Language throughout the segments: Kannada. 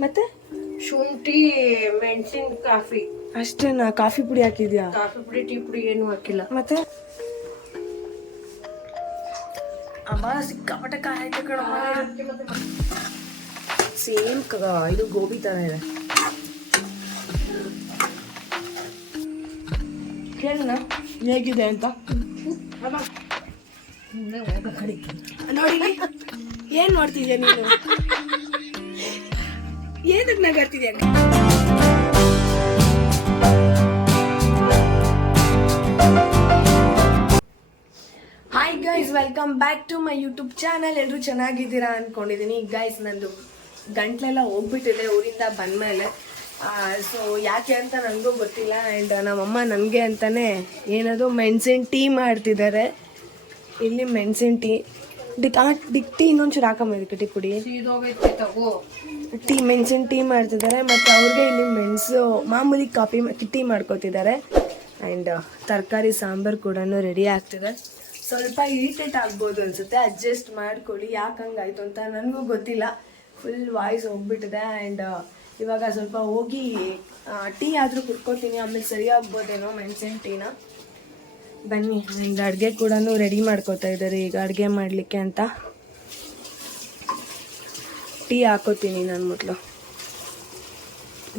ಮತ್ತೆ? ಶುಂಠಿ ಮೆಣಸಿನ ಕಾಫಿ. ಅಷ್ಟೇನಾ? ಕಾಫಿ ಪುಡಿ ಹಾಕಿದ್ಯಾ? ಕಾಫಿ ಪುಡಿ ಟೀ ಪುಡಿ ಏನು ಹಾಕಿಲ್ಲ. ಮತ್ತೆ? ಅಮ್ಮ ಸಿಕ್ಕಾಪಟ್ಟೆ ಕಾಯಿ ಕಣಮ್ಮ ಸೇಮ್ ಇದು ಗೋಬಿ ತರ ಇದೆ. ಕೇಳೋಣ ಹೇಗಿದೆ ಅಂತ? ನೋಡಿ ಏನ್ ಮಾಡ್ತಿದ್ಯಾ ನೀನು? ಏನಕ್ಕೆ ನಗಾಡ್ತಿದ್ಯಾ hi guys welcome back to my YouTube channel ಎಲ್ಲರೂ ಚೆನ್ನಾಗಿದ್ದೀರಾ ಅನ್ಕೊಂಡಿದ್ದೀನಿ ಗೈಸ್ ನಂದು ಗಂಟ್ಲೆಲ್ಲ ಹೋಗ್ಬಿಟ್ಟಿದೆ, ಊರಿಂದ ಬಂದಮೇಲೆ. ಸೊ ಯಾಕೆ ಅಂತ ನನಗೂ ಗೊತ್ತಿಲ್ಲ. ಆ್ಯಂಡ್ ನಮ್ಮಮ್ಮ ನನಗೆ ಅಂತಲೇ ಏನದು ಮೆಣಸಿನ ಟೀ ಮಾಡ್ತಿದ್ದಾರೆ. ಇಲ್ಲಿ ಮೆಣಸಿನ ಟೀ. ಡಿಕ್ ಆ ಡಿಕ್ ಟೀ ಇನ್ನೊಂಚೂರು ಹಾಕಮ್ಮ ಇದಕ್ಕೆ ಟೀ ಪುಡಿ ಟೀ ಮೆಣಸಿನ ಟೀ ಮಾಡ್ತಿದ್ದಾರೆ ಮತ್ತು ಅವ್ರಿಗೆ ಇಲ್ಲಿ ಮೆಣಸು ಮಾಮೂಲಿ ಕಾಫಿ ಟೀ ಮಾಡ್ಕೊತಿದ್ದಾರೆ. ಆ್ಯಂಡ್ ತರಕಾರಿ ಸಾಂಬಾರು ಕೂಡ ರೆಡಿ ಆಗ್ತಿದೆ. ಸ್ವಲ್ಪ ಇರಿಟೇಟ್ ಆಗ್ಬೋದು ಅನ್ಸುತ್ತೆ ಅಡ್ಜಸ್ಟ್ ಮಾಡ್ಕೊಳ್ಳಿ ಯಾಕೆ ಹಂಗಾಯ್ತು ಅಂತ ನನಗೂ ಗೊತ್ತಿಲ್ಲ. ಫುಲ್ ವಾಯ್ಸ್ ಹೋಗ್ಬಿಟ್ಟಿದೆ ಆ್ಯಂಡ್ ಇವಾಗ ಸ್ವಲ್ಪ ಹೋಗಿ ಟೀ ಆದರೂ ಕುಡ್ಕೋತೀನಿ ಆಮೇಲೆ ಸರಿಯಾಗ್ಬೋದೇನೋ ಮೆಣಸಿನ ಟೀನ. ಬನ್ನಿ ನಿಮ್ದು ಅಡುಗೆ ಕೂಡ ರೆಡಿ ಮಾಡ್ಕೋತಾ ಇದ್ದಾರೆ. ಈಗ ಅಡುಗೆ ಮಾಡಲಿಕ್ಕೆ ಅಂತ ಟೀ ಹಾಕೋತೀನಿ ನಾನು ಮೊದಲು.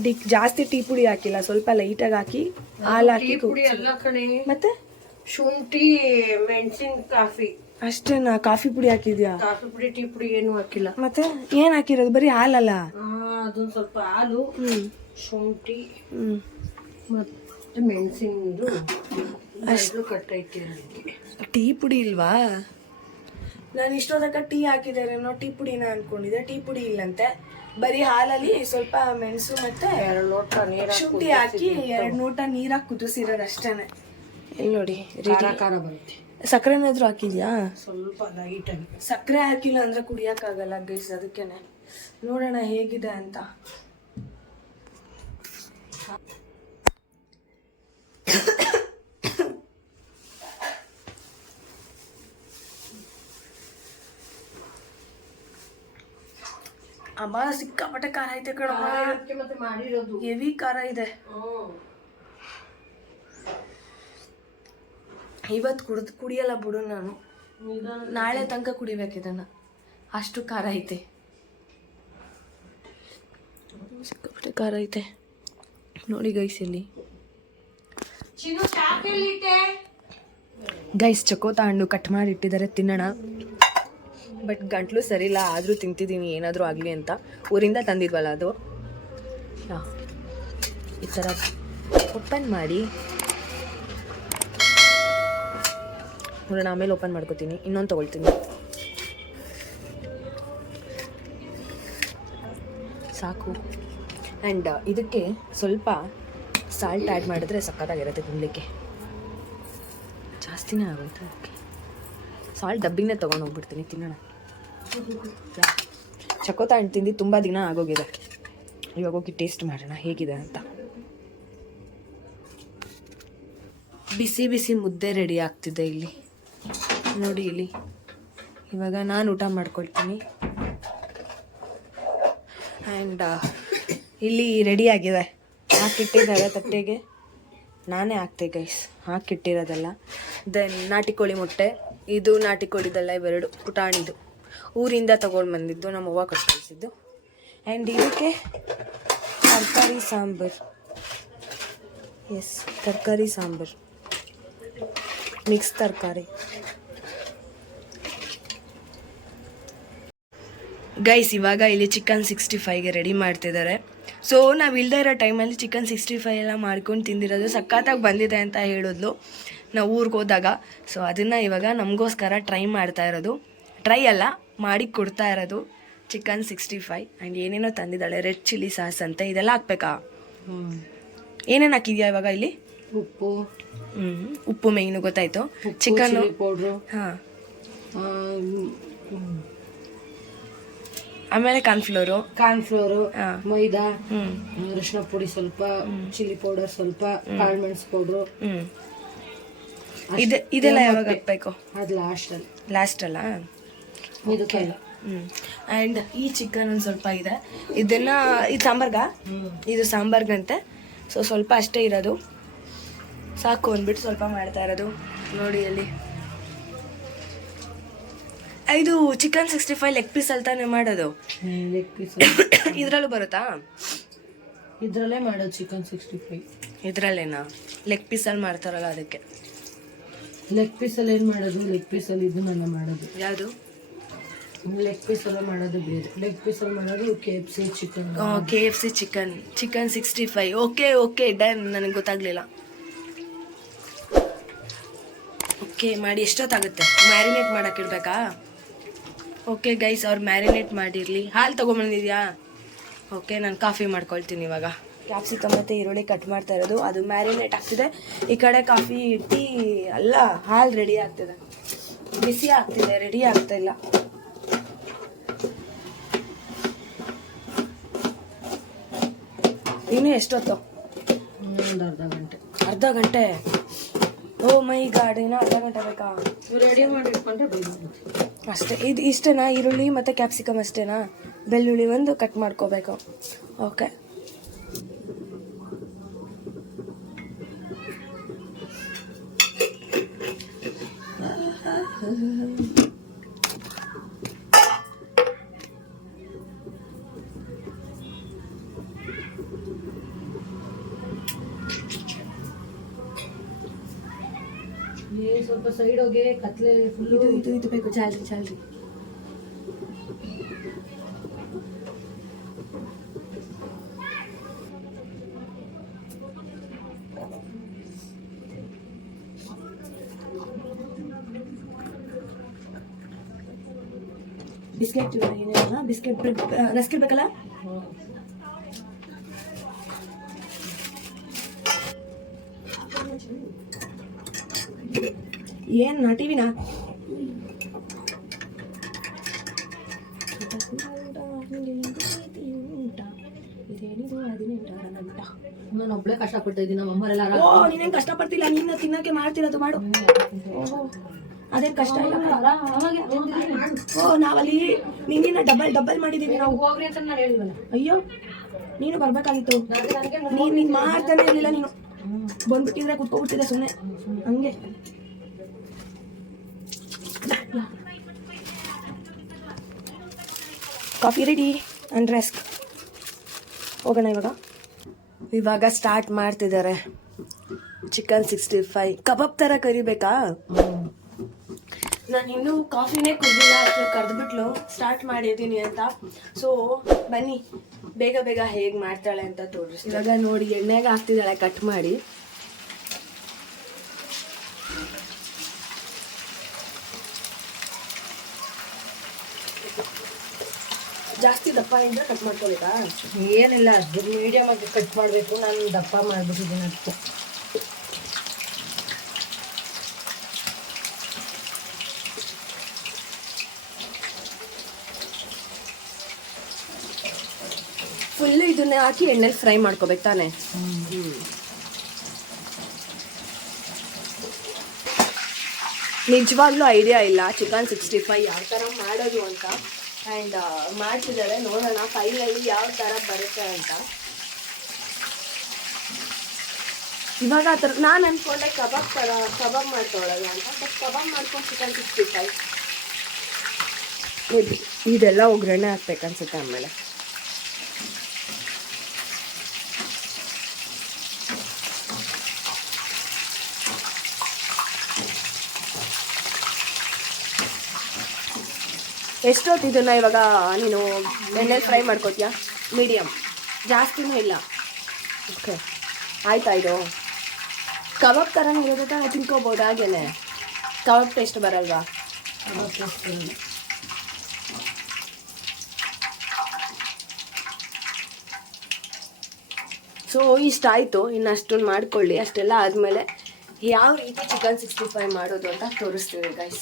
ಡಿಕ್ ಜಾಸ್ತಿ ಟೀ ಪುಡಿ ಹಾಕಿಲ್ಲ ಸ್ವಲ್ಪ ಲೈಟಾಗಿ ಹಾಕಿ ಹಾಲು ಹಾಕಿ ಮತ್ತೆ? ಶುಂಠಿ ಮೆಣಸಿನ ಕಾಫಿ. ಅಷ್ಟೇನಾ? ಕಾಫಿ ಪುಡಿ ಹಾಕಿದ್ಯಾ? ಕಾಫಿ ಪುಡಿ ಟೀ ಪುಡಿ ಏನು ಹಾಕಿಲ್ಲ. ಮತ್ತೆ ಏನ್ ಹಾಕಿರೋದು? ಬರೀ ಹಾಲಲ್ಲ? ಅದೊಂದ್ ಸ್ವಲ್ಪ ಹಾಲು ಶುಂಠಿ ಹ್ಮ್. ಮೆಣಸಿನದು ಅಷ್ಟು ಕಟ್ಟೈತೆ ಅದಕ್ಕೆ. ಟೀ ಪುಡಿ ಇಲ್ವಾ? ನಾನು ಇಷ್ಟೊತ್ತಕ ಟೀ ಹಾಕಿದಾರೇನೋ ಟೀ ಪುಡಿನ ಅನ್ಕೊಂಡಿದ್ದೆ. ಟೀ ಪುಡಿ ಇಲ್ಲಂತೆ. ಬರೀ ಹಾಲಲ್ಲಿ ಸ್ವಲ್ಪ ಮೆಣಸು ಮತ್ತೆ ಎರಡು ಲೋಟ ನೀರು ಶುಂಠಿ ಹಾಕಿ ಎರಡು ಲೋಟ ನೀರಾಗಿ ಕುದಿಸಿರೋದು ಅಷ್ಟೇನೆ. ಇಲ್ಲಿ ನೋಡಿ ಖಾರ ಖಾರ ಬರುತ್ತೆ. ಸಕ್ಕರೆನಾದ್ರೂ ಹಾಕಿದ್ಯಾ? ಸ್ವಲ್ಪ ಲೈಟ್ ಆಗಿ. ಸಕ್ಕರೆ ಹಾಕಿಲ್ಲ ಅಂದ್ರೆ ಕುಡಿಯಕ್ಕಾಗಲ್ಲ ಗೈಸ್ ಅದಕ್ಕೇನೆ. ನೋಡೋಣ ಹೇಗಿದೆ ಅಂತ. ಅಮ್ಮ ಸಿಕ್ಕಾಪಟ್ಟೆ ಖಾರ ಐತೆ ಕಣಮ್ಮ ಹೆವಿ ಖಾರ ಇದೆ. ಇವತ್ತು ಕುಡ್ದು ಕುಡಿಯಲ್ಲ ಬಿಡು ನಾನು. ನಾಳೆ ತನಕ ಕುಡಿಬೇಕು ಇದನ್ನ. ಅಷ್ಟು ಖಾರ ಐತೆ. ಸಿಕ್ಕಾಪಟ್ಟೆ ಖಾರ ಐತೆ. ನೋಡಿ ಗೈಸ್ ಇಲ್ಲಿ. ಗೈಸ್ ಚಕೋತ ಹಣ್ಣು ಕಟ್ ಮಾಡಿ ಇಟ್ಟಿದ್ದಾರೆ ತಿನ್ನೋಣ. ಬಟ್ ಗಂಟ್ಲು ಸರಿಯಿಲ್ಲ, ಆದರೂ ತಿಂತಿದ್ದೀನಿ ಏನಾದರೂ ಆಗಲಿ ಅಂತ. ಊರಿಂದ ತಂದಿದ್ವಲ್ಲ ಅದು. ಈ ಥರ ಓಪನ್ ಮಾಡಿ. ನೋಡೋಣ, ಆಮೇಲೆ ಓಪನ್ ಮಾಡ್ಕೋತೀನಿ. ಇನ್ನೊಂದು ತೊಗೊಳ್ತೀನಿ. ಸಾಕು. ಆ್ಯಂಡ್ ಇದಕ್ಕೆ ಸ್ವಲ್ಪ ಸಾಲ್ಟ್ ಆ್ಯಡ್ ಮಾಡಿದ್ರೆ ಸಖತ್ತಾಗಿರುತ್ತೆ ತಿನ್ನಲಿಕ್ಕೆ ಜಾಸ್ತಿನೇ ಆಗುತ್ತೆ ಓಕೆ ಸಾಲ್ಟ್ ಡಬ್ಬಿನೇ ತೊಗೊಂಡು ಹೋಗ್ಬಿಡ್ತೀನಿ, ತಿನ್ನೋಣ. ಚಕೋತ ಹಣ್ಣು ತಿಂದು ತುಂಬ ದಿನ ಆಗೋಗಿದೆ. ಇವಾಗ ಹೋಗಿ ಟೇಸ್ಟ್ ಮಾಡೋಣ ಹೇಗಿದೆ ಅಂತ. ಬಿಸಿ ಬಿಸಿ ಮುದ್ದೆ ರೆಡಿ ಆಗ್ತಿದೆ ಇಲ್ಲಿ. ನೋಡಿ ಇಲ್ಲಿ. ಇವಾಗ ನಾನು ಊಟ ಮಾಡ್ಕೊಳ್ತೀನಿ. ಆ್ಯಂಡ್ ಇಲ್ಲಿ ರೆಡಿ ಆಗಿದೆ. ಹಾಕಿಟ್ಟಿದ್ದಾರೆ ತಟ್ಟೆಗೆ. ನಾನೇ ಹಾಕ್ತೆ ಗೈಸ್ ಹಾಕಿಟ್ಟಿರೋದೆಲ್ಲ ದೆನ್ ನಾಟಿ ಕೋಳಿ ಮೊಟ್ಟೆ. ಇದು ನಾಟಿ ಕೋಳಿದೆಲ್ಲ ಇವೆರಡು. ಪುಟಾಣಿದು. ಊರಿಂದ ತಗೊಂಡು ಬಂದಿದ್ದು, ನಮ್ಮ ಅವ್ವ ಕಳಿಸಿದ್ದು ಆ್ಯಂಡ್ ಇದಕ್ಕೆ ತರಕಾರಿ ಸಾಂಬಾರು. ಎಸ್ ತರಕಾರಿ ಸಾಂಬಾರು. ಮಿಕ್ಸ್ ತರಕಾರಿ. ಗೈಸ್ ಇವಾಗ ಇಲ್ಲಿ ಚಿಕನ್ ಸಿಕ್ಸ್ಟಿ ಫೈವ್ಗೆ ರೆಡಿ ಮಾಡ್ತಿದ್ದಾರೆ. ಸೊ ನಾವು ಇಲ್ಲದೆ ಇರೋ ಟೈಮಲ್ಲಿ ಚಿಕನ್ ಸಿಕ್ಸ್ಟಿ ಫೈವ್ ಎಲ್ಲ ಮಾಡ್ಕೊಂಡು ತಿಂದಿರೋದು ಸಖತ್ತಾಗಿ ಬಂದಿದೆ ಅಂತ ಹೇಳಿದ್ಲು. ನಾವು ಊರಿಗೆ ಹೋದಾಗ. ಸೊ ಅದನ್ನು ಇವಾಗ ನಮಗೋಸ್ಕರ ಟ್ರೈ ಮಾಡ್ತಾ ಇರೋದು. ಟ್ರೈ ಅಲ್ಲ ಮಾಡಿ ಕೊಡ್ತಾ ಇರೋದು. ಚಿಕನ್ ಸಿಕ್ಸ್ಟಿ ಫೈವ್ ಆ್ಯಂಡ್ ಏನೇನೋ ತಂದಿದ್ದಾಳೆ ರೆಡ್ ಚಿಲ್ಲಿ ಸಾಸ್ ಅಂತ ಇದೆಲ್ಲ ಹಾಕ್ಬೇಕಾ? ಏನೇನು ಹಾಕಿದ್ಯಾ ಇವಾಗ ಇಲ್ಲಿ? ಉಪ್ಪು. ಹ್ಞೂ ಉಪ್ಪು ಮೇಯ್ನು ಗೊತ್ತಾಯ್ತು. ಚಿಕನ್ ಪೌಡ್ರು ಹಾಂ. ಆಮೇಲೆ ಕಾರ್ನ್ಫ್ಲೋರು ಕಾರ್ನ್ಫ್ಲೋರು ಮೈದಾ ಅರಿಶಿನ ಪುಡಿ ಸ್ವಲ್ಪ ಚಿಲ್ಲಿ ಪೌಡರ್ ಸ್ವಲ್ಪ ಕಾಳು ಮೆಣಸು ಪೌಡ್ರು ಇದೆಲ್ಲ ಯಾವಾಗ ಹಾಕ್ಬೇಕು? ಅದು ಲಾಸ್ಟ್ ಅಲ್ಲಿ? ಲಾಸ್ಟ್ ಕೇಳಿ. ಹ್ಮ್. ಆ್ಯಂಡ್ ಈ ಚಿಕನ್ ಒಂದು ಸ್ವಲ್ಪ ಇದೆ. ಇದನ್ನ ಇದು ಸಾಂಬಾರ್ಗ? ಇದು ಸಾಂಬಾರ್ಗಂತೆ. ಸೊ ಸ್ವಲ್ಪ ಅಷ್ಟೇ ಇರೋದು. ಸಾಕು ಅಂದ್ಬಿಟ್ಟು ಸ್ವಲ್ಪ ಮಾಡ್ತಾ ಇರೋದು. ನೋಡಿ ಅಲ್ಲಿ. ಇದು chicken sixty five leg piece ಅಲ್ಲಿ ತಾನೇ ಮಾಡೋದು? ಲೆಗ್ ಪೀಸ್ ಇದ್ರಲ್ಲೂ ಬರುತ್ತಾ? ಇದ್ರಲ್ಲೇ ಮಾಡೋದು ಚಿಕನ್ ಸಿಕ್ಸ್ಟಿ ಫೈವ್ ಇದರಲ್ಲೇನಾ ಲೆಗ್ ಪೀಸಲ್ಲಿ ಮಾಡ್ತಾರಲ್ಲ ಅದಕ್ಕೆ. ಲೆಗ್ ಪೀಸಲ್ಲಿ ಏನು ಮಾಡೋದು? ಲೆಗ್ ಪೀಸಲ್ಲಿ ಇದನ್ನೆಲ್ಲ ಮಾಡೋದು. ಯಾವುದು? ಲೆಗ್ ಪೀಸಲ್ಲೇ ಮಾಡೋದು ಬೇರೆ ಲೆಗ್ ಪೀಸಲ್ಲಿ ಮಾಡೋದು K F C chicken K F C chicken chicken sixty five okay okay done ನನಗೆ ಗೊತ್ತಾಗಲಿಲ್ಲ. ಓಕೆ ಮಾಡಿ, ಎಷ್ಟೊತ್ತಾಗುತ್ತೆ? ಮ್ಯಾರಿನೇಟ್ ಮಾಡೋಕ್ಕಿಡ್ಬೇಕಾ ಓಕೆ ಗೈಸ್ ಅವ್ರು ಮ್ಯಾರಿನೇಟ್ ಮಾಡಿರಲಿ. ಹಾಲು ತೊಗೊಂಬಂದಿದ್ಯಾ? ಓಕೆ ನಾನು ಕಾಫಿ ಮಾಡ್ಕೊಳ್ತೀನಿ ಇವಾಗ. ಕ್ಯಾಪ್ಸಿ ಮತ್ತು ಈರುಳ್ಳಿ ಕಟ್ ಮಾಡ್ತಾ ಇರೋದು. ಅದು ಮ್ಯಾರಿನೇಟ್ ಆಗ್ತಿದೆ. ಈ ಕಡೆ ಕಾಫಿ ಟೀ ಅಲ್ಲ, ಹಾಲು ರೆಡಿ ಆಗ್ತಿದೆ. ಬಿಸಿ ಆಗ್ತಿದೆ ರೆಡಿ ಆಗ್ತಾ ಇಲ್ಲ. ಇನ್ನು ಎಷ್ಟೊತ್ತು? ಒಂದು ಅರ್ಧ ಗಂಟೆ. ಅರ್ಧ ಗಂಟೆ? ಓ ಮೈ ಗಾಡ್ ಇನ್ನೂ ಅರ್ಧ ಗಂಟೆ ಬೇಕಾ? ರೆಡಿ ಮಾಡಿ ಇಟ್ಕೊಂಡ್ರೆ ಬಂದ್ಬಿಡುತ್ತೆ. ಅಷ್ಟೇ ಇದು ಇಷ್ಟೇನಾ? ಈರುಳ್ಳಿ ಮತ್ತು ಕ್ಯಾಪ್ಸಿಕಮ್ ಅಷ್ಟೇನಾ? ಬೆಳ್ಳುಳ್ಳಿ ಒಂದು ಕಟ್ ಮಾಡ್ಕೋಬೇಕು. ಓಕೆ ಸ್ವಲ್ಪ ಸೈಡ್ ಹೋಗಿ ಕತ್ಲೆ ಫುಲ್ಲು ಇದು ಇದು ಇದು ಬೇಕು ಚಾಲ್ರಿ ಚಾಲ್ರಿ ಬಿಸ್ಕೆಟ್ ಏನಿಲ್ಲ ಬಿಸ್ಕೆಟ್ ಬ್ರೆಡ್ ರಸ್ಕ್ ಇರ್ಬೇಕಲ್ಲ ಏನ್ ಟಿವಿನಾ? ನಾನು ಒಬ್ಳೆ ಕಷ್ಟಪಡ್ತಾ ಇದ್ದೀನಿ ನಮ್ಮ ಅಮ್ಮರೆಲ್ಲ ಓ ನೀನೇನ್ ಕಷ್ಟಪಡ್ತಿಲ್ಲ ನಿನ್ನ ತಿನ್ನಕ್ಕೆ ಮಾಡ್ತಿರೋದು ಮಾಡು. ಅದೇನು ಕಷ್ಟ ಇಲ್ಲ? ಓ ನಾವಲ್ಲಿ ನಿನ್ನ ಡಬಲ್ ಡಬಲ್ ಮಾಡಿದ್ದೀವಿ ನಾವು. ಹೋಗ್ರಿ ಅಂತ ನಾನು ಹೇಳಿದ್ವಲ್ಲ ಅಯ್ಯೋ ನೀನು ಬರ್ಬೇಕಾಗಿತ್ತು. ನೀನು ನೀನ್ ಮಾಡ್ತಾನೆ ಇರಲಿಲ್ಲ ನೀನು. ಬಂದ್ಬಿಟ್ಟಿದ್ರೆ ಕುತ್ಕೋಬಿಟ್ಟಿದೆ ಸುಮ್ಮನೆ ಹಂಗೆ. ಕಾಫಿ ರೆಡಿ ಅಂಡ್ ರೆಸ್ಕ್ ಹೋಗೋಣ ಇವಾಗ. ಇವಾಗ ಸ್ಟಾರ್ಟ್ ಮಾಡ್ತಿದ್ದಾರೆ. ಚಿಕನ್ ಸಿಕ್ಸ್ಟಿ ಫೈವ್ ಕಬಾಬ್ ಥರ ಕರಿಬೇಕಾ? ನಾನು ಇನ್ನೂ ಕಾಫಿನೇ ಕುಡ್ದಿಲ್ಲ ಅಷ್ಟು ಕರೆದ್ಬಿಟ್ಲು. ಸ್ಟಾರ್ಟ್ ಮಾಡಿದ್ದೀನಿ ಅಂತ. ಸೊ ಬನ್ನಿ. ಬೇಗ ಬೇಗ ಹೇಗೆ ಮಾಡ್ತಾಳೆ ಅಂತ ತೋರಿಸ್ತೀನಿ. ಇವಾಗ ನೋಡಿ, ಎಣ್ಣೆಗೆ ಹಾಕ್ತಿದ್ದಾಳೆ ಕಟ್ ಮಾಡಿ. ಜಾಸ್ತಿ ದಪ್ಪ ಇದ್ರೆ ಕಟ್ ಮಾಡ್ಕೊಬೇಕಾ? ಏನಿಲ್ಲ ಅದು ಮೀಡಿಯಮ್ ಆಗಿ ಕಟ್ ಮಾಡಬೇಕು, ನಾನು ದಪ್ಪ ಮಾಡಿಬಿಟ್ಟಿದ್ದೀನಿ ಅಷ್ಟು ಫುಲ್ ಇದನ್ನ ಹಾಕಿ ಎಣ್ಣೆಲಿ ಫ್ರೈ ಮಾಡ್ಕೋಬೇಕು ತಾನೆ? ನಿಜವಾಗ್ಲೂ ಐಡಿಯಾ ಇಲ್ಲ ಚಿಕನ್ ಸಿಕ್ಸ್ಟಿ ಫೈವ್ ಯಾವ ಥರ ಮಾಡೋದು ಅಂತ. ಆ್ಯಂಡ್ ಮಾಡ್ತಿದ್ದಾರೆ. ನೋಡೋಣ ಫೈನಲಿ ಯಾವ ಥರ ಬರುತ್ತೆ ಅಂತ. ಇವಾಗ ಆ ಥರ ನಾನು ಅಂದ್ಕೊಂಡೆ ಕಬಾಬ್ ಥರ ಕಬಾಬ್ ಮಾಡ್ಕೊಳ್ಳೋದು ಅಂತ. ಬಟ್ ಕಬಾಬ್ ಮಾಡ್ಕೊಂಡು ಚಿಕನ್ ಸಿಕ್ಸ್ಟಿ ಫೈವ್ ಇದೆಲ್ಲ ಒಗ್ಗರಣೆ ಹಾಕ್ಬೇಕನ್ಸುತ್ತೆ ಆಮೇಲೆ. ಎಷ್ಟೊತ್ತು ಇದನ್ನು ಇವಾಗ ನೀನು ಎಣ್ಣೆಲಿ ಫ್ರೈ ಮಾಡ್ಕೋತೀಯಾ? ಮೀಡಿಯಮ್ ಜಾಸ್ತಿನೂ ಇಲ್ಲ. ಓಕೆ ಆಯ್ತಾ ಇದು? ಕಬಾಬ್ ಥರನೇ ಇರೋದ ತಾನೇ ತಿನ್ಕೋಬೋದು ಹಾಗೇನೆ. ಕಬಾಬ್ ಟೇಸ್ಟ್ ಬರಲ್ವಾ? ಸೊ ಇಷ್ಟ ಆಯಿತು. ಇನ್ನು ಅಷ್ಟೊಂದು ಮಾಡ್ಕೊಳ್ಳಿ. ಅಷ್ಟೆಲ್ಲ ಆದಮೇಲೆ ಯಾವ ರೀತಿ ಚಿಕನ್ ಸಿಕ್ಸ್ಟಿ ಫೈವ್ ಮಾಡೋದು ಅಂತ ತೋರಿಸ್ತೀವಿ ಗೈಸ್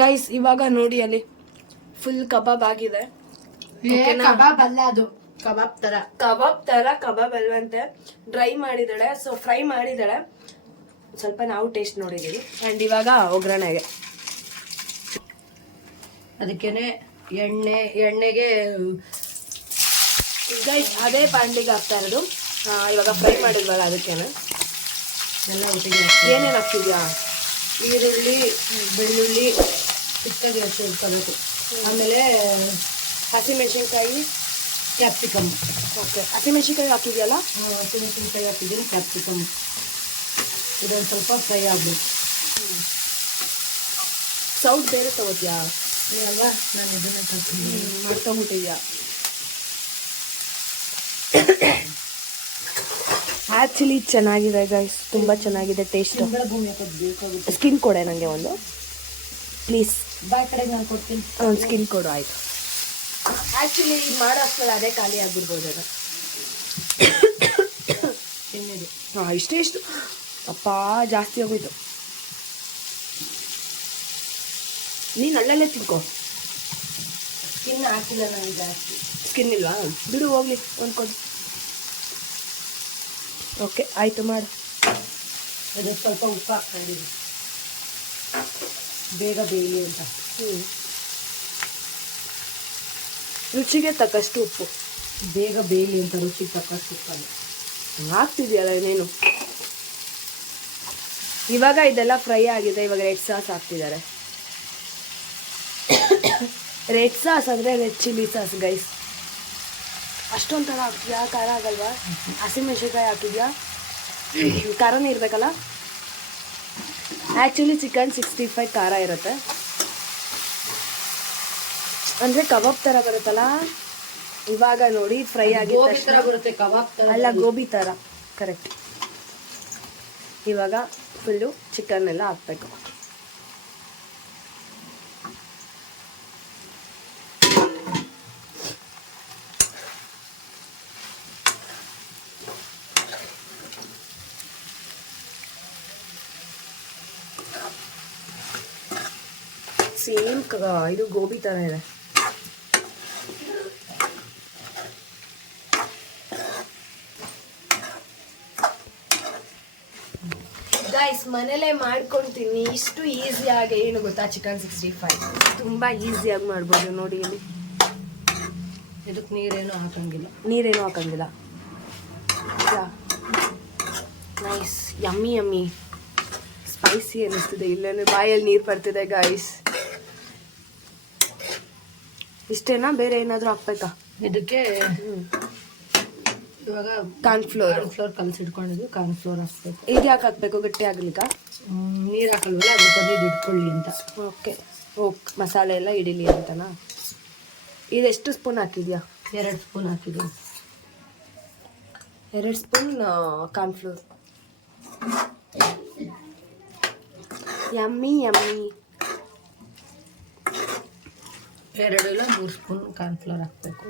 ಗೈಸ್ ಇವಾಗ ನೋಡಿ ಅಲ್ಲಿ. ಫುಲ್ ಕಬಾಬ್ ಆಗಿದೆ. ಕಬಾಬ್ ಅಲ್ಲ ಅದು. ಕಬಾಬ್ ತರ. ಕಬಾಬ್ ತರ ಕಬಾಬ್ ಅಲ್ವಂತೆ. ಡ್ರೈ ಮಾಡಿದಾಳೆ ಸೊ ಫ್ರೈ ಮಾಡಿದಾಳೆ ಸ್ವಲ್ಪ ನಾವು ಟೇಸ್ಟ್ ನೋಡಿದೀವಿ. ಅಂಡ್ ಇವಾಗ ಒಗ್ಗರಣೆಗೆ. ಅದಕ್ಕೇನೆ ಎಣ್ಣೆ ಎಣ್ಣೆಗೆ ಈಗ ಅದೇ ಪಾಂಡಿಗೆ ಹಾಕ್ತಾ ಇರೋದು. ಇವಾಗ ಫ್ರೈ ಮಾಡಿದ್ವಲ್ಲ ಅದಕ್ಕೇನೆ. ಎಲ್ಲ ಒಟ್ಟಿಗೆ. ಏನೇನು ಹಾಕ್ತಿದ್ಯಾ? ಈರುಳ್ಳಿ ಬೆಳ್ಳುಳ್ಳಿ ಚಿಕ್ಕದಾಗಿ ಹಚ್ಚಿ ಇಟ್ಕೋಬೇಕು ಆಮೇಲೆ ಹಸಿಮೆಣಸಿನ್ಕಾಯಿ ಕ್ಯಾಪ್ಸಿಕಮ್ ಓಕೆ ಹಸಿಮೆಣಸಿನ್ಕಾಯಿ ಹಾಕಿದೆಯಲ್ಲ? ಹಸಿಮೆಣಸಿನ್ಕಾಯಿ ಹಾಕಿದ್ದೀನಿ ಕ್ಯಾಪ್ಸಿಕಮ್ ಇದೊಂದು ಸ್ವಲ್ಪ ಫ್ರೈ ಆಗಲಿ ಸೌಟ್ ಬೇರೆ ತಗೋತೀಯಾ? ಇಲ್ಲ ನಾನು ಇದನ್ನ ಮಾಡ್ಕೊಂಬಿಟ್ಟಿದ್ಯಾ ಆ್ಯಕ್ಚುಲಿ ಚೆನ್ನಾಗಿದೆ ಗೈಸ್ ತುಂಬ ಚೆನ್ನಾಗಿದೆ ಟೇಸ್ಟ್ ಸ್ಕಿನ್ ಕೊಡೆ ನನಗೆ ಒಂದು. ಪ್ಲೀಸ್ ಬಾ ಕಡೆ ನಾನು ಕೊಡ್ತೀನಿ. ಒಂದು ಸ್ಕಿನ್ ಕೊಡು ಆಯಿತು. ಆ್ಯಕ್ಚುಲಿ ಇದು ಮಾಡೋ ಅಷ್ಟರಲ್ಲಿ ಅದೇ ಖಾಲಿ ಆಗಿಬಿಡ್ಬೋದು ಅದು. ಎಣ್ಣೆಗೆ ಹಾಂ ಇಷ್ಟೇ ಇಷ್ಟು. ಅಪ್ಪ ಜಾಸ್ತಿ ಆಗೋಯ್ತು. ನೀನು ಅಲ್ಲಲ್ಲೇ ತಿನ್ಕೋ. ಸ್ಕಿನ್ ಹಾಕಿಲ್ಲ ನನಗೆ ಜಾಸ್ತಿ. ಸ್ಕಿನ್ ಇಲ್ವಾ? ಬಿಡು ಹೋಗ್ಲಿ ಒಂದು ಕೊಡು. ಓಕೆ ಆಯಿತು ಮಾಡು. ಅದಕ್ಕೆ ಸ್ವಲ್ಪ ಉಪ್ಪು ಹಾಕ್ತಾ ಇದ್ದೀನಿ ಬೇಗ ಬೇಯಲಿ ಅಂತ. ರುಚಿಗೆ ತಕ್ಕಷ್ಟು ಉಪ್ಪು. ಬೇಗ ಬೇಯಲಿ ಅಂತ ರುಚಿಗೆ ತಕ್ಕಷ್ಟು ಉಪ್ಪಲ್ಲಿ ಹಾಕ್ತಿದೆಯಲ್ಲ ಏನೇನು ಇವಾಗ ಇದೆಲ್ಲ ಫ್ರೈ ಆಗಿದೆ ಇವಾಗ ರೆಡ್ ಸಾಸ್ ಹಾಕ್ತಿದ್ದಾರೆ. ರೆಡ್ ಸಾಸ್ ಅಂದರೆ ರೆಡ್ ಚಿಲ್ಲಿ ಸಾಸ್ ಗೈಸ್. ಅಷ್ಟೊಂದು ಥರ ಹಾಕ್ತಿದ್ಯಾ? ಖಾರ ಆಗಲ್ವಾ? ಹಸಿಮೆಣಸಿನ್ಕಾಯಿ ಹಾಕಿದ್ಯಾ ಖಾರನೇ ಇರಬೇಕಲ್ಲ? ಆ್ಯಕ್ಚುಲಿ ಚಿಕನ್ ಸಿಕ್ಸ್ಟಿ ಫೈವ್ ಖಾರ ಇರುತ್ತೆ. ಅಂದರೆ ಕಬಾಬ್ ಥರ ಬರುತ್ತಲ್ಲ? ಇವಾಗ ನೋಡಿ ಫ್ರೈ ಆಗಿ ಬರುತ್ತೆ ಕಬಾಬ್ ಅಲ್ಲ ಗೋಬಿ ಥರ ಕರೆಕ್ಟ್ ಇವಾಗ ಫುಲ್ಲು ಚಿಕನ್ ಎಲ್ಲ ಹಾಕ್ಬೇಕು. ಸೇಮ್ ಇದು ಗೋಬಿ ಥರ ಇದೆ. ಗೈಸ್ ಮನೇಲೆ ಮಾಡ್ಕೊಳ್ತೀನಿ ಇಷ್ಟು ಈಸಿಯಾಗಿ ಏನು ಗೊತ್ತಾ ಚಿಕನ್ ಸಿಕ್ಸ್ಟಿ ಫೈವ್ ತುಂಬ ಈಸಿಯಾಗಿ ಮಾಡ್ಬೋದು ನೋಡಿ ಇಲ್ಲಿ. ಇದಕ್ಕೆ ನೀರೇನು ಹಾಕಂಗಿಲ್ಲ. ನೀರೇನು ಹಾಕಂಗಿಲ್ಲ. ನೈಸ್ ಯಮ್ಮಿ ಯಮ್ಮಿ ಸ್ಪೈಸಿ ಅನ್ನಿಸ್ತಿದೆ ಇಲ್ಲೇನು ಬಾಯಲ್ಲಿ ನೀರು ಬರ್ತಿದೆ ಗೈಸ್ ಇಷ್ಟೇನಾ? ಬೇರೆ ಏನಾದರೂ ಹಾಕ್ಬೇಕಾ ಇದಕ್ಕೆ ಇವಾಗ ಕಾರ್ನ್ಫ್ಲೋರ್ ಕಾರ್ನ್ಫ್ಲೋರ್ ಕಾರ್ನ್ ಕಾರ್ನ್ಫ್ಲೋರ್ ಹಾಕ್ಬೇಕು. ಈಗ ಯಾಕೆ ಹಾಕ್ಬೇಕು? ಗಟ್ಟಿ ಆಗ್ಲಿಕ್ಕ? ನೀರು ಹಾಕಲ್ವಲ್ಲ ಅದ್ರ ಬಂದು ಇಟ್ಕೊಳ್ಳಿ ಅಂತ. ಓಕೆ. ಓಕೆ ಮಸಾಲೆ ಎಲ್ಲ ಇಡೀಲಿ ಅಂತನಾ? ಇದೆಷ್ಟು ಸ್ಪೂನ್ ಹಾಕಿದ್ಯಾ? ಎರಡು ಸ್ಪೂನ್ ಹಾಕಿದ್ವಿ. ಎರಡು ಸ್ಪೂನ್ ಕಾರ್ನ್ಫ್ಲೋರ್ ಯಮ್ಮಿ ಯಮ್ಮಿ ಎರಡು ಇಲ್ಲ ಮೂರು ಸ್ಪೂನ್ ಕಾರ್ನ್ಫ್ಲೋರ್ ಹಾಕಬೇಕು.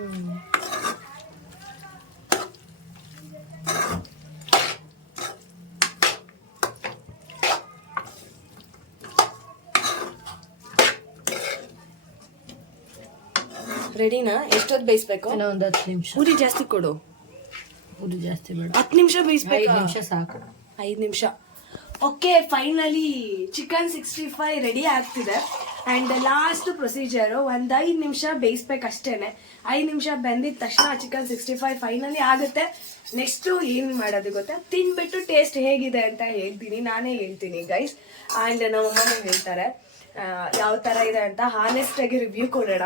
ರೆಡಿನಾ? ಎಷ್ಟೊತ್ತು ಬೇಯಿಸ್ಬೇಕು? ಇನ್ನೂ ಒಂದು ಹತ್ತು ನಿಮಿಷ. ಪೂರಿ ಜಾಸ್ತಿ ಕೊಡು. ಉರಿ ಜಾಸ್ತಿ ಬೇಡ. ಹತ್ತು ನಿಮಿಷ ಐದು ಬೇಯಿಸ್ಬೇಕು ನಿಮಿಷ ಸಾಕು. ಐದು ನಿಮಿಷ. Okay finally chicken sixty five ready ಆಗ್ತಿದೆ. ಆ್ಯಂಡ್ ಲಾಸ್ಟ್ ಪ್ರೊಸೀಜರು ಒಂದು ಐದು ನಿಮಿಷ ಬೇಯಿಸ್ಬೇಕಷ್ಟೇ ಐದು ನಿಮಿಷ ಬೆಂದಿದ ತಕ್ಷಣ ಚಿಕನ್ ಸಿಕ್ಸ್ಟಿ ಫೈವ್ ಫೈನಲಿ ಆಗುತ್ತೆ. ನೆಕ್ಸ್ಟು ಏನು ಮಾಡೋದು ಗೊತ್ತಾ? ತಿನ್ಬಿಟ್ಟು ಟೇಸ್ಟ್ ಹೇಗಿದೆ ಅಂತ ಹೇಳ್ತೀನಿ. ನಾನೇ ಹೇಳ್ತೀನಿ ಗೈಸ್ ಆ್ಯಂಡ್ ನಮ್ಮ ಅಮ್ಮನೇ ಹೇಳ್ತಾರೆ ಯಾವ ಥರ ಇದೆ ಅಂತ ಹಾನೆಸ್ಟ್ ಆಗಿ ರಿವ್ಯೂ ಕೊಡೋಣ.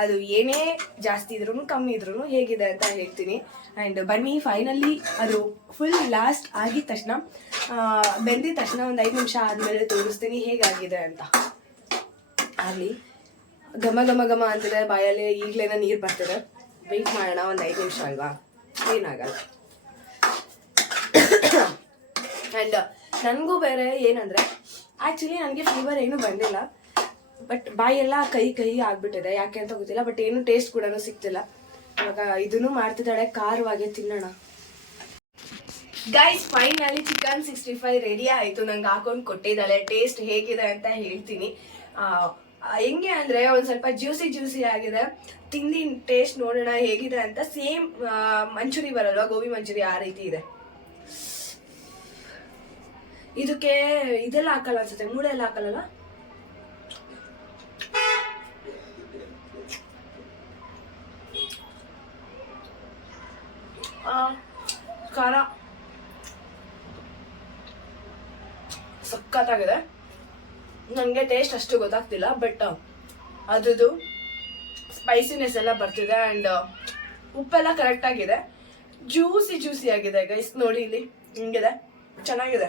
ಅದು ಏನೇ ಜಾಸ್ತಿ ಇದ್ರೂ ಕಮ್ಮಿ ಇದ್ರೂ ಹೇಗಿದೆ ಅಂತ ಹೇಳ್ತೀನಿ. ಆ್ಯಂಡ್ ಬನ್ನಿ ಫೈನಲಿ ಅದು ಫುಲ್ ಲಾಸ್ಟ್ ಆಗಿದ ತಕ್ಷಣ ಬೆಂದಿದ ತಕ್ಷಣ ಒಂದು ಐದು ನಿಮಿಷ ಆದಮೇಲೆ ತೋರಿಸ್ತೀನಿ ಹೇಗಾಗಿದೆ ಅಂತ. ಆಗಲಿ ಘಮ ಘಮ ಘಮ ಅಂತಿದೆ, ಬಾಯಲ್ಲಿ ಈಗಲೇನ ನೀರು ಬರ್ತದೆ. ವೆಯ್ಟ್ ಮಾಡೋಣ, ಒಂದು ಐದು ನಿಮಿಷ ಅಲ್ವಾ? ಏನಾಗಲ್ಲ. ಆ್ಯಂಡ್ ನನಗೂ ಬೇರೆ ಏನಂದರೆ ಆ್ಯಕ್ಚುಲಿ ನನಗೆ ಫೀವರ್ ಏನೂ ಬಂದಿಲ್ಲ. ಬಟ್ ಬಾಯೆಲ್ಲ ಕೈ ಕೈ ಆಗಿಬಿಟ್ಟಿದೆ, ಯಾಕೆ ಅಂತ ಗೊತ್ತಿಲ್ಲ. ಬಟ್ ಏನು ಟೇಸ್ಟ್ ಕೂಡ ಸಿಗ್ತಿಲ್ಲ. ಇವಾಗ ಇದನ್ನು ಮಾಡ್ತಿದ್ದಾಳೆ, ಖಾರವಾಗಿ ತಿನ್ನೋಣ. Guys finally chicken sixty five ready ಆಯಿತು. ನಂಗೆ ಹಾಕೊಂಡು ಕೊಟ್ಟಿದ್ದಾಳೆ. ಟೇಸ್ಟ್ ಹೇಗಿದೆ ಅಂತ ಹೇಳ್ತೀನಿ. ಹೆಂಗೆ ಅಂದರೆ ಒಂದು ಸ್ವಲ್ಪ ಜ್ಯೂಸಿ ಜ್ಯೂಸಿ ಆಗಿದೆ. ತಿಂದಿನ ಟೇಸ್ಟ್ ನೋಡೋಣ ಹೇಗಿದೆ ಅಂತ ಸೇಮ್ ಮಂಚೂರಿ ಬರಲ್ವಾ? ಗೋಬಿ ಮಂಚೂರಿ ಆ ರೀತಿ ಇದೆ. ಇದಕ್ಕೆ ಇದೆಲ್ಲ ಹಾಕಲ್ಲ ಅನ್ಸುತ್ತೆ. ಮೂಳೆ ಎಲ್ಲ ಹಾಕಲ್ಲ ಖಾರ. ಸಕ್ಕತ್ತಾಗಿದೆ ನನಗೆ ಟೇಸ್ಟ್ ಅಷ್ಟು ಗೊತ್ತಾಗ್ತಿಲ್ಲ ಬಟ್ ಅದ್ರದ್ದು ಸ್ಪೈಸಿನೆಸ್ ಎಲ್ಲ ಬರ್ತಿದೆ ಆ್ಯಂಡ್ ಉಪ್ಪೆಲ್ಲ ಕರೆಕ್ಟಾಗಿದೆ ಜ್ಯೂಸಿ ಜ್ಯೂಸಿ ಆಗಿದೆ ಗೈಸ್ ನೋಡಿ ಇಲ್ಲಿ ಹಿಂಗಿದೆ. ಚೆನ್ನಾಗಿದೆ.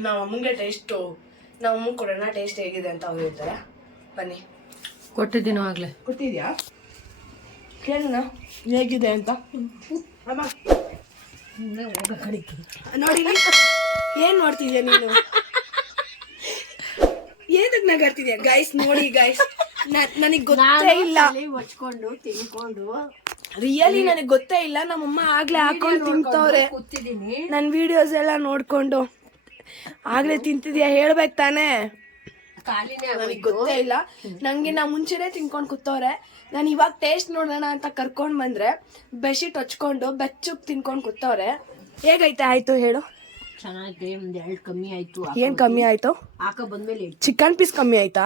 ನಾವು ಅಮ್ಮಂಗೆ ಟೇಸ್ಟು ನಾವು ಅಮ್ಮ ಕೊಡೋಣ ಟೇಸ್ಟ್ ಹೇಗಿದೆ ಅಂತ ಅವ್ರು ಹೇಳ್ತಾರೆ. ಬನ್ನಿ. ಕೊಟ್ಟಿದ್ದೀನೋ ಆಗಲೇ. ಕೊಟ್ಟಿದ್ಯಾ? ಕೇಳೋಣ ಹೇಗಿದೆ ಅಂತ. ಅಮ್ಮ. ನೋಡಿ ಏನು ಮಾಡ್ತಿದ್ಯಾ ನೀನು? ಏನಕ್ಕೆ ನಗಾಡ್ತಿದ್ಯಾ? ಗೈಸ್ ನೋಡಿ ಗೈಸ್ ನನಗೆ ಗೊತ್ತೇ ಇಲ್ಲ. ಹಚ್ಕೊಂಡು ತಿನ್ಕೊಂಡು ರಿಯಲಿ ನನಗೆ ಗೊತ್ತೇ ಇಲ್ಲ. ನಮ್ಮಮ್ಮ ಆಗ್ಲೇ ಹಾಕೊಂಡು ತಿಂತವ್ರೆ. ಕೂತಿದ್ದೀನಿ. ನನ್ನ ವಿಡಿಯೋಸ್ ಎಲ್ಲ ನೋಡ್ಕೊಂಡು. ಆಗ್ಲೇ ತಿಂತಿದ್ಯಾ? ಹೇಳ್ಬೇಕು ತಾನೇ. ನನಗೆ ಗೊತ್ತೇ ಇಲ್ಲ. ನಂಗೆ ನಾ ಮುಂಚೆನೆ ತಿನ್ಕೊಂಡು ಕೂತವ್ರೆ. ನಾನು ಇವಾಗ ಟೇಸ್ಟ್ ನೋಡೋಣ ಅಂತ ಕರ್ಕೊಂಡ್ ಬಂದ್ರೆ ಬೆಡ್ಶೀಟ್ ಹಚ್ಕೊಂಡು ಬೆಚ್ಚಕ್ ತಿನ್ಕೊಂಡು ಕೂತವ್ರೆ. ಹೇಗೈತೆ? ಆಯ್ತು ಹೇಳು. ಚೆನ್ನಾಗಿ ಒಂದ್ ಎರಡು ಕಮ್ಮಿ ಆಯ್ತು. ಏನ್ ಕಮ್ಮಿ ಆಯ್ತು? ಹಾಕ ಬಂದ್ಮೇಲೆ ಚಿಕನ್ ಪೀಸ್ ಕಮ್ಮಿ ಆಯ್ತಾ?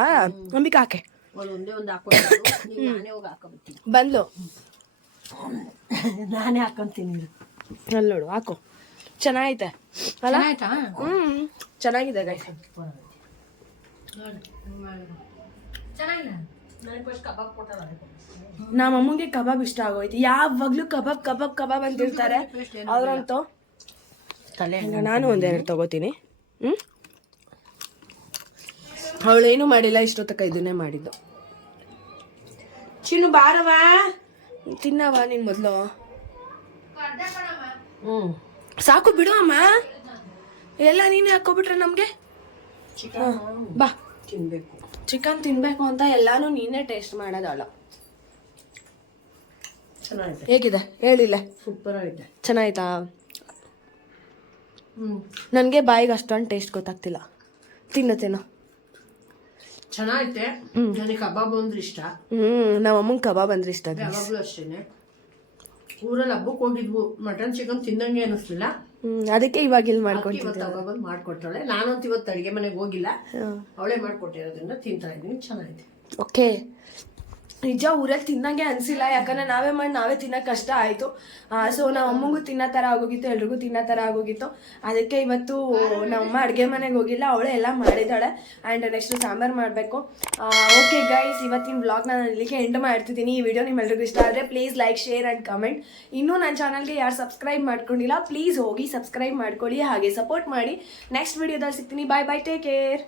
ಅಂಬಿಕ ಹಾಕೆ. ಒಂದು ಒಂದೇ ಒಂದು ಹಾಕೊಂಡು ನಾನೇ ಹೋಗಿ ಹಾಕೋಬಿಡ್ತೀನಿ. ಬಂದ್ಲು. ನಾನೇ ಹಾಕೊಂತೀನಿ ಅಲ್ಲಿ ನೋಡು ಹಾಕು. ಚೆನ್ನಾಗೈತೆ. ಅಲ್ಲ? ಆಯ್ತಾ ಹ್ಮ್. ಚೆನ್ನಾಗಿದೆ ಗೈಸ್ ನಮ್ಮ ಅಮ್ಮಂಗೆ ಕಬಾಬ್ ಇಷ್ಟ ಆಗೋಯ್ತು. ಯಾವಾಗ್ಲೂ ಕಬಾಬ್ ಕಬಾಬ್ ಕಬಾಬ್ ಅಂತಿರ್ತಾರೆ. ಅವ್ರಂತೂ ತಲೆ ನಾನು ಒಂದೆರಡು ತಗೋತೀನಿ. ಹ್ಮ್? ಅವಳೇನು ಮಾಡಿಲ್ಲ ಇಷ್ಟೊತ್ತಕ ಇದನ್ನೇ ಮಾಡಿದ್ದು. ಚಿನ್ನು ಬಾರವಾ ತಿನ್ನವ ನೀನು ಮೊದಲು. ಹ್ಞೂ ಸಾಕು ಬಿಡು ಅಮ್ಮ ಎಲ್ಲ ನೀನೇ ಹಾಕೋಬಿಟ್ರೆ ನಮ್ಗೆ? ಬಾ. ತಿನ್ಬೇಕು. ಚಿಕನ್ ತಿನ್ಬೇಕು ಅಂತ ಎಲ್ಲಾನು ನೀನೇ ಟೇಸ್ಟ್ ಚೆನ್ನಾಗಿದೆ ಹೇಗಿದೆ? ಹೇಳಿಲ್ಲ. ಸೂಪರ್ ಆಗಿದೆ ಚೆನ್ನಾಯ್ತಾ ಹ್ಞೂ ನನಗೆ ಬಾಯಿಗೆ ಅಷ್ಟೊಂದು ಟೇಸ್ಟ್ ಗೊತ್ತಾಗ್ತಿಲ್ಲ. ತಿನ್ನತ್ತೇನೋ. ತಿನ್ನು ಚೆನ್ನಾಗೈತೆ ನನಗೆ ಕಬಾಬ್ ಅಂದ್ರೆ ಇಷ್ಟ. ಹ್ಞೂ ನಮ್ಮ ಅಮ್ಮಂಗೆ ಕಬಾಬ್ ಅಂದ್ರೆ ಇಷ್ಟ ಅದು. ಯಾವಾಗಲೂ ಅಷ್ಟೇನೆ. ಊರಲ್ಲಿ ಹಬ್ಬಕ್ಕೆ ಹೋಗಿದ್ವು. Mutton chicken ತಿನ್ನಂಗೆ ಅನಿಸ್ಲಿಲ್ಲ. ಅದಕ್ಕೆ ಇವಾಗ ಇಲ್ಲಿ ಮಾಡ್ಕೊಂಡು ಮಾಡ್ಕೊಟ್ಟಾಳೆ ನಾನಂತೂ ಇವತ್ತು ಅಡುಗೆ ಮನೆಗೆ ಹೋಗಿಲ್ಲ. ಅವಳೇ ಮಾಡ್ಕೊಟ್ಟಿರೋದ್ರಿಂದ ತಿಂತಾ ಇದ್ದೀನಿ. ಚೆನ್ನಾಗಿದೆ. ಓಕೆ ನಿಜ ಊರಲ್ಲಿ ತಿನ್ನಂಗೆ ಅನ್ಸಿಲ್ಲ, ಯಾಕಂದ್ರೆ ನಾವೇ ಮಾಡಿ ನಾವೇ ತಿನ್ನಕ್ ಕಷ್ಟ ಆಯ್ತು. ಸೊ ನಮ್ಮ ಅಮ್ಮಂಗೂ ತಿನ್ನೋ ಥರ ಆಗೋಗಿತ್ತು, ಎಲ್ರಿಗೂ ತಿನ್ನೋ ಥರ ಆಗೋಗಿತ್ತು. ಅದಕ್ಕೆ ಇವತ್ತು ನಮ್ಮಮ್ಮ ಅಡುಗೆ ಮನೆಗೆ ಹೋಗಿಲ್ಲ, ಅವಳೆ ಎಲ್ಲ ಮಾಡಿದ್ದಾಳೆ. ಆ್ಯಂಡ್ ನೆಕ್ಸ್ಟ್ ಸಾಂಬಾರು ಮಾಡಬೇಕು. ಓಕೆ ಗೈಸ್ ಇವತ್ತಿನ ವ್ಲಾಗ್ನ ನಾನು ಇಲ್ಲಿಗೆ ಎಂಡ್ ಮಾಡ್ತಿದ್ದೀನಿ. ಈ ವಿಡಿಯೋ ನಿಮ್ಮೆಲ್ರಿಗೂ ಇಷ್ಟ ಆದರೆ please like share and comment ಇನ್ನೂ ನನ್ನ ಚಾನಲ್ಗೆ ಯಾರು ಸಬ್ಸ್ಕ್ರೈಬ್ ಮಾಡ್ಕೊಂಡಿಲ್ಲ ಪ್ಲೀಸ್ ಹೋಗಿ ಸಬ್ಸ್ಕ್ರೈಬ್ ಮಾಡ್ಕೊಳ್ಳಿ, ಹಾಗೆ ಸಪೋರ್ಟ್ ಮಾಡಿ. ನೆಕ್ಸ್ಟ್ ವಿಡಿಯೋದಲ್ಲಿ ಸಿಗ್ತೀನಿ. ಬಾಯ್ ಬಾಯ್ ಟೇಕ್ ಕೇರ್